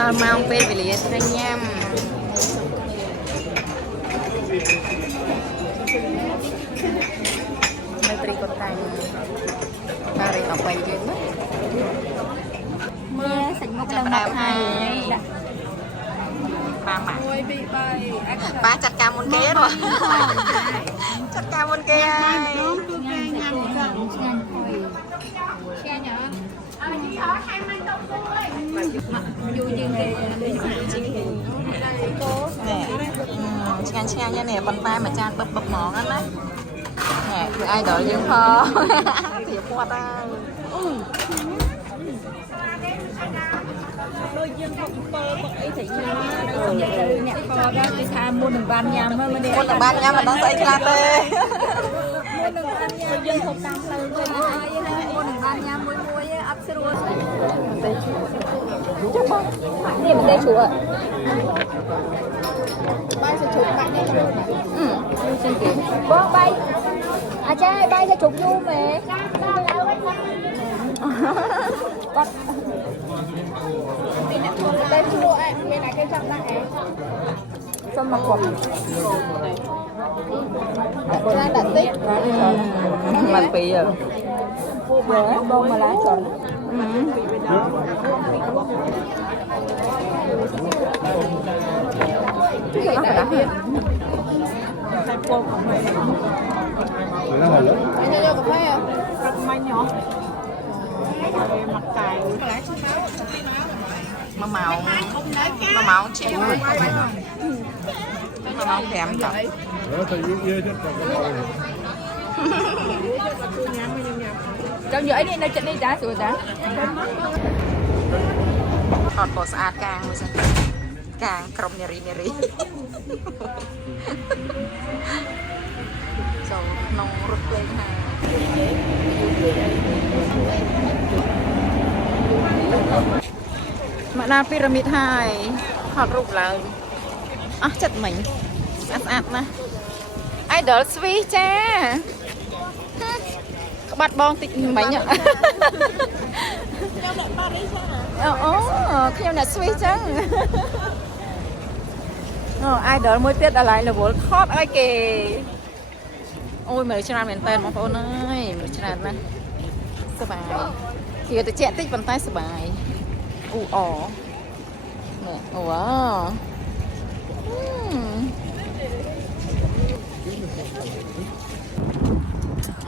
ដល់ម៉ោងពេលវេលាត្រូវញ៉ាំនៅត្រីកូនតាំងហើយអបិយយើងមើលសាច់មុខឡើងមកហើយបាទ1 2 3ប៉ាចាត់ការមុនគេហ៎ចាត់ការមុនគេហើយញ៉ាំឆ្ងាញ់ហុយឆ្ងាញ់អត់យូរជាងគេឆ្ងាញ់ឆ្ងាញ់នេះប៉ុន្តែមួយចានបឹកហ្មងណានេះគឺអាយដល់យើងផងពីគាត់ហើយដូចយើងហូប7មកអីស្អីញ៉ាំអ្នកខដល់គេថាមុននឹងបានញ៉ាំហ្នឹងមុននឹងបានញ៉ាំមិនដឹងស្អីខ្លះទេមុននឹងបានញ៉ាំយើងហូបតាមផ្លូវវិញហើយមុននឹងបានញ៉ាំមួយអត់ស្រួលតែជ្រូកចាំបងនេះមិនទេជ្រូកបាយសាច់ជ្រូកបាក់នេះចឹងគេបងបាយអាចារ្យបាយសាច់ជ្រូកយូរមែនគាត់មានអ្នកធ្វើតែជ្រូកឯងមានតែគេចង់ដាក់ឯងសុំមកគាត់ដាក់តិចមិនពីបងមកឡាច្រើនជួយដាក់ទៀតតែពោកមកអញយកកាហ្វេរត់មាញ់ហ៎មកកាយ1 ម៉ោងជាង1 ម៉ោង 5 តោះទៅយើងទៅចង់យកអីនេះនៅចិត្តនេះតាស្រួលតាថតពណ៌ស្អាតកាងមួយសិនកាងក្រុមនារីចូលក្នុងរថភ្លើងហើយមកដល់ពីរ៉ាមីតហើយថតរូបឡើងអស់ចិត្តមិញស្អាតណាស់ Idol Swiss ចាក្បាត់បងតិចមិញខ្ញុំអ្នក Swiss ចឹងIdol មួយទៀតដល់ឡើងរវល់ថតឲ្យគេអូយមើលច្រើនមែនតើបងប្អូនអើយមើលច្រើនណាស់សប្បាយជាតិចតិចប៉ុន្តែសប្បាយអ៊ូអនេះអូវ៉ា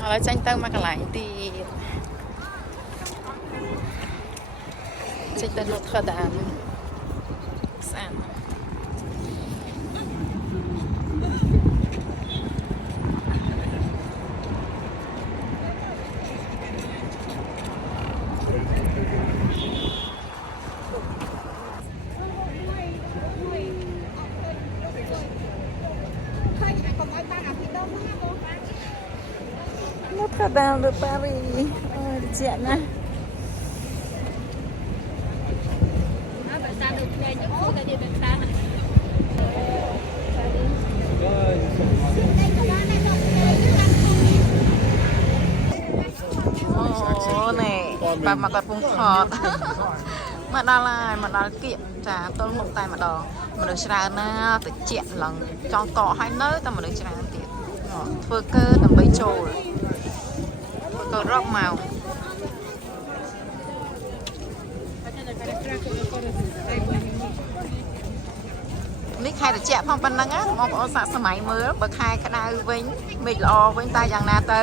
ឥឡូវចាញ់ទៅមកកន្លែងទៀតចេញទៅលោកថដាមស្អាតNotre-Dame de Paris ជាក់ណាអូនេះបាទមកគាត់ពងថតមកដល់ហើយមកដល់គៀកចាទល់មុខតែម្ដងមនុស្សច្រើនណាតិចឡើងចង់កកឲ្យនៅតែមនុស្សច្រើនទៀតធ្វើកើដើម្បីចូលទៅរកមកនេះខែត្រជាក់ផងប៉ុណ្ណឹងណាបងប្អូនសាកសម័យមើលបើខែក្តៅវិញមេឃល្អវិញតែយ៉ាងណាទៅ